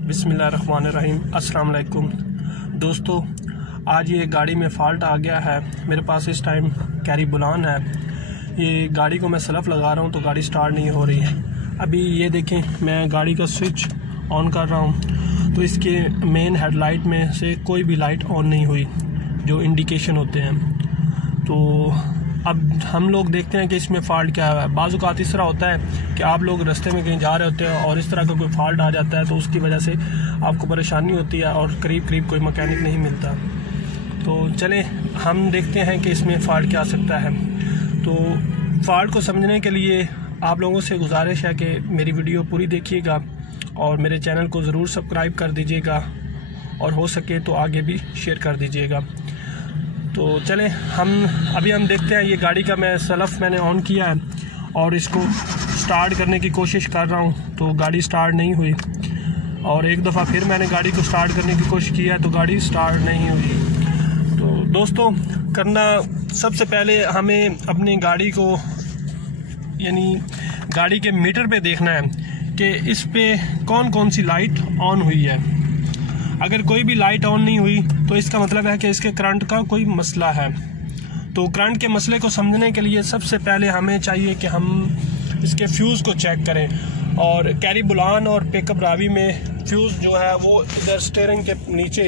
बिस्मिल्लाहिर्रहमानिर्रहीम। अस्सलाम वालेकुम दोस्तों, आज ये गाड़ी में फ़ाल्ट आ गया है। मेरे पास इस टाइम कैरी बुलान है। ये गाड़ी को मैं सलफ लगा रहा हूँ तो गाड़ी स्टार्ट नहीं हो रही है। अभी ये देखें, मैं गाड़ी का स्विच ऑन कर रहा हूँ तो इसके मेन हेडलाइट में से कोई भी लाइट ऑन नहीं हुई जो इंडिकेशन होते हैं। तो अब हम लोग देखते हैं कि इसमें फ़ाल्ट क्या है। बाज़ औक़ात इस तरह होता है कि आप लोग रास्ते में कहीं जा रहे होते हैं और इस तरह का कोई फ़ाल्ट आ जाता है तो उसकी वजह से आपको परेशानी होती है और करीब कोई मैकेनिक नहीं मिलता। तो चलें हम देखते हैं कि इसमें फ़ाल्ट क्या आ सकता है। तो फ़ाल्ट को समझने के लिए आप लोगों से गुजारिश है कि मेरी वीडियो पूरी देखिएगा और मेरे चैनल को ज़रूर सब्सक्राइब कर दीजिएगा और हो सके तो आगे भी शेयर कर दीजिएगा। तो चलें हम देखते हैं। ये गाड़ी का मैंने ऑन किया है और इसको स्टार्ट करने की कोशिश कर रहा हूँ तो गाड़ी स्टार्ट नहीं हुई, और एक दफ़ा फिर मैंने गाड़ी को स्टार्ट करने की कोशिश किया तो गाड़ी स्टार्ट नहीं हुई। तो दोस्तों, करना सबसे पहले हमें अपनी गाड़ी को यानी गाड़ी के मीटर पे देखना है कि इस पे कौन कौन सी लाइट ऑन हुई है। अगर कोई भी लाइट ऑन नहीं हुई तो इसका मतलब है कि इसके करंट का कोई मसला है। तो करंट के मसले को समझने के लिए सबसे पहले हमें चाहिए कि हम इसके फ्यूज़ को चेक करें। और कैरी बुलान और पिकअप रावी में फ्यूज़ जो है वो इधर स्टीयरिंग के नीचे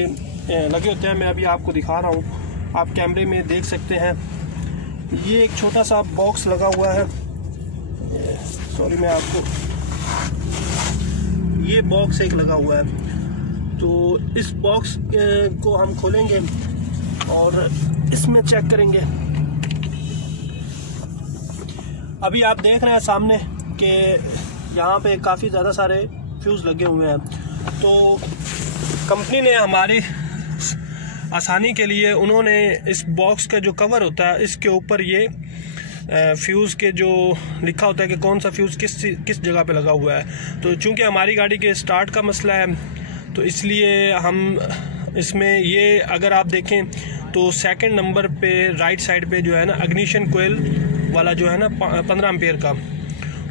लगे होते हैं। मैं अभी आपको दिखा रहा हूँ, आप कैमरे में देख सकते हैं। ये एक छोटा सा बॉक्स लगा हुआ है। सॉरी, मैं आपको ये बॉक्स एक लगा हुआ है। तो इस बॉक्स को हम खोलेंगे और इसमें चेक करेंगे। अभी आप देख रहे हैं सामने कि यहाँ पे काफ़ी ज़्यादा सारे फ्यूज़ लगे हुए हैं। तो कंपनी ने हमारी आसानी के लिए उन्होंने इस बॉक्स का जो कवर होता है इसके ऊपर ये फ्यूज़ के जो लिखा होता है कि कौन सा फ्यूज़ किस जगह पे लगा हुआ है। तो चूँकि हमारी गाड़ी के स्टार्ट का मसला है तो इसलिए हम इसमें ये अगर आप देखें तो सेकंड नंबर पे राइट साइड पे जो है ना इग्निशन कोयल वाला जो है ना 15 एम्पेयर का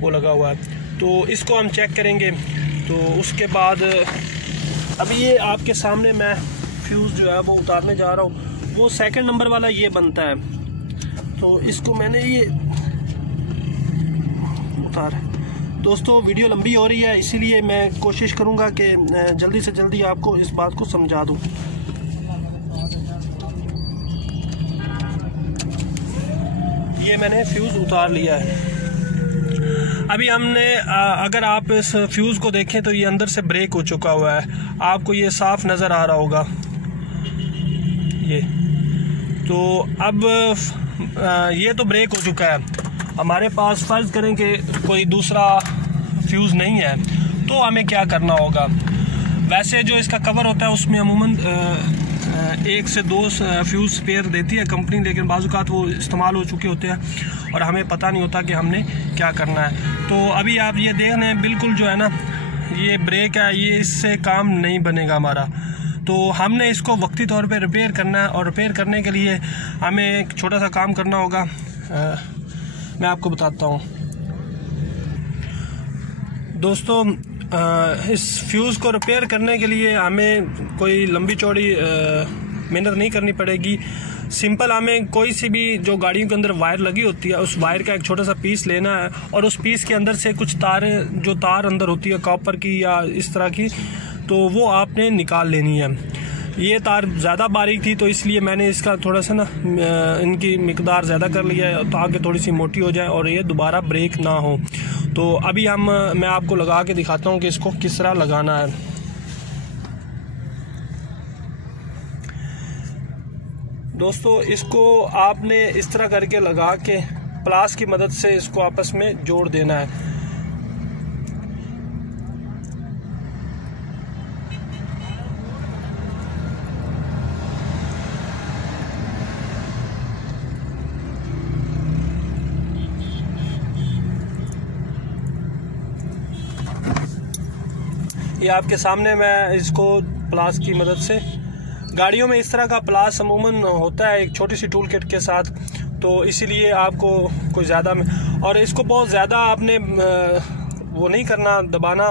वो लगा हुआ है। तो इसको हम चेक करेंगे। तो उसके बाद अभी ये आपके सामने मैं फ्यूज़ जो है वो उतारने जा रहा हूँ। वो सेकंड नंबर वाला ये बनता है। तो इसको मैंने ये उतार। दोस्तों, वीडियो लंबी हो रही है इसीलिए मैं कोशिश करूंगा कि जल्दी से जल्दी आपको इस बात को समझा दूं। ये मैंने फ्यूज़ उतार लिया है। अभी हमने अगर आप इस फ्यूज़ को देखें तो ये अंदर से ब्रेक हो चुका हुआ है। आपको ये साफ नज़र आ रहा होगा ये। तो अब ये तो ब्रेक हो चुका है। हमारे पास फ़र्ज़ करें कि कोई दूसरा फ्यूज़ नहीं है तो हमें क्या करना होगा। वैसे जो इसका कवर होता है उसमें अमूमन 1 से 2 फ्यूज़ स्पेयर देती है कंपनी, लेकिन बाज़ औक़ात वो इस्तेमाल हो चुके होते हैं और हमें पता नहीं होता कि हमने क्या करना है। तो अभी आप ये देख रहे हैं बिल्कुल जो है ना ये ब्रेक है, ये इससे काम नहीं बनेगा हमारा। तो हमने इसको वक्ती तौर पे रिपेयर करना है और रिपेयर करने के लिए हमें एक छोटा सा काम करना होगा। मैं आपको बताता हूँ दोस्तों। इस फ्यूज़ को रिपेयर करने के लिए हमें कोई लंबी चौड़ी मेहनत नहीं करनी पड़ेगी। सिंपल हमें कोई सी भी जो गाड़ियों के अंदर वायर लगी होती है उस वायर का एक छोटा सा पीस लेना है और उस पीस के अंदर से कुछ तारें जो तार अंदर होती है कॉपर की या इस तरह की, तो वो आपने निकाल लेनी है। ये तार ज़्यादा बारीक थी तो इसलिए मैंने इसका थोड़ा सा ना इनकी मिकदार ज़्यादा कर लिया है ताकि थोड़ी सी मोटी हो जाए और ये दोबारा ब्रेक ना हो। तो अभी मैं आपको लगा के दिखाता हूँ कि इसको किस तरह लगाना है। दोस्तों, इसको आपने इस तरह करके लगा के प्लास की मदद से इसको आपस में जोड़ देना है। ये आपके सामने मैं इसको प्लास की मदद से, गाड़ियों में इस तरह का प्लास अमूमन होता है एक छोटी सी टूल किट के साथ, तो इसीलिए आपको कोई ज़्यादा और इसको बहुत ज़्यादा आपने वो नहीं करना, दबाना,